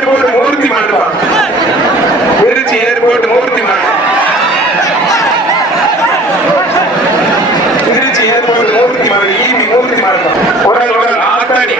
Airport மூர்த்தி மண்டபம் Trichy airport மூர்த்தி மண்டபம் Trichy airport மூர்த்தி மண்டபம் ஈபி மூர்த்தி மண்டபம் உடல் உடல் ஆத்தாடி.